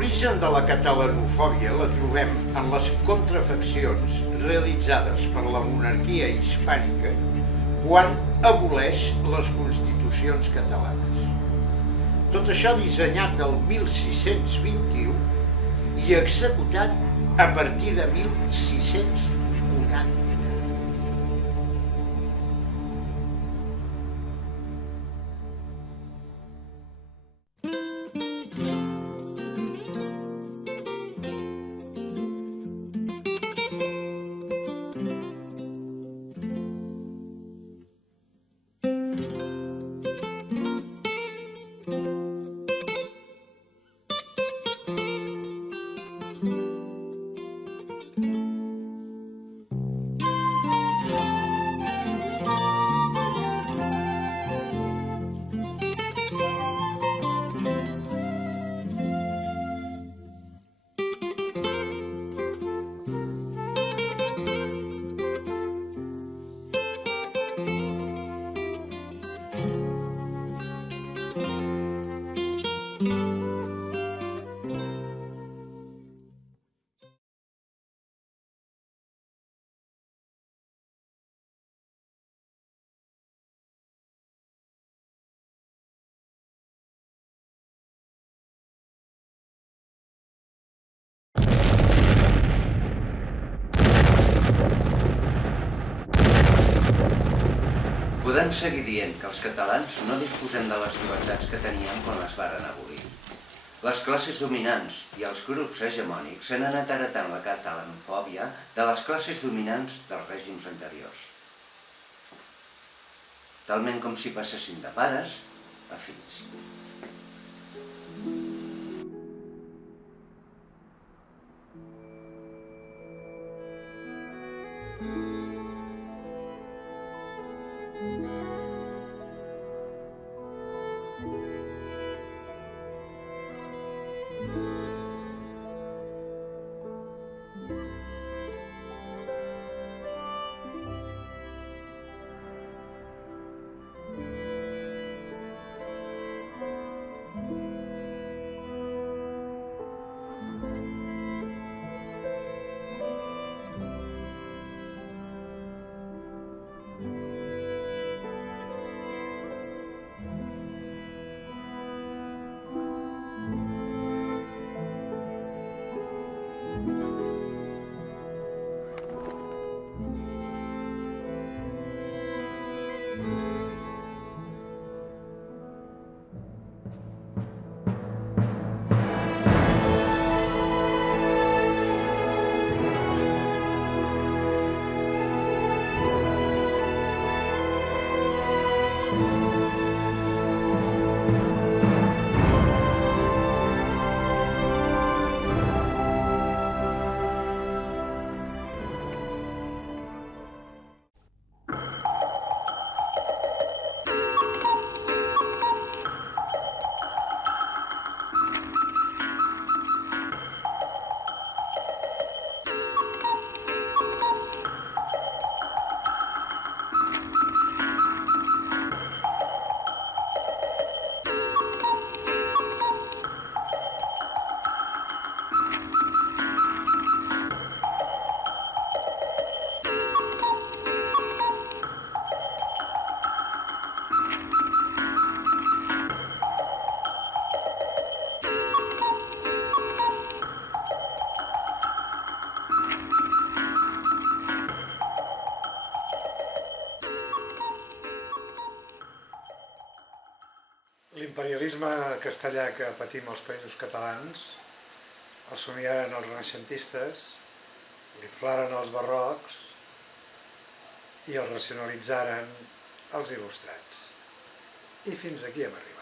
L'origen de la catalanofòbia la trobem en les contrafaccions realitzades per la monarquia hispànica quan aboleix les constitucions catalanes. Tot això dissenyat el 1621 i executat a partir de 1640. Podem seguir dient que els catalans no disposem de les llibertats que teníem quan les varen abolir. Les classes dominants i els grups hegemònics s'han anat heretant la catalanofòbia de les classes dominants dels règims anteriors. Talment com si passessin de pares a fills. L'imperialisme castellà que patim els països catalans el somiaren els renaixentistes, l'inflaren els barrocs i el racionalitzaren els il·lustrats. I fins aquí hem arribat.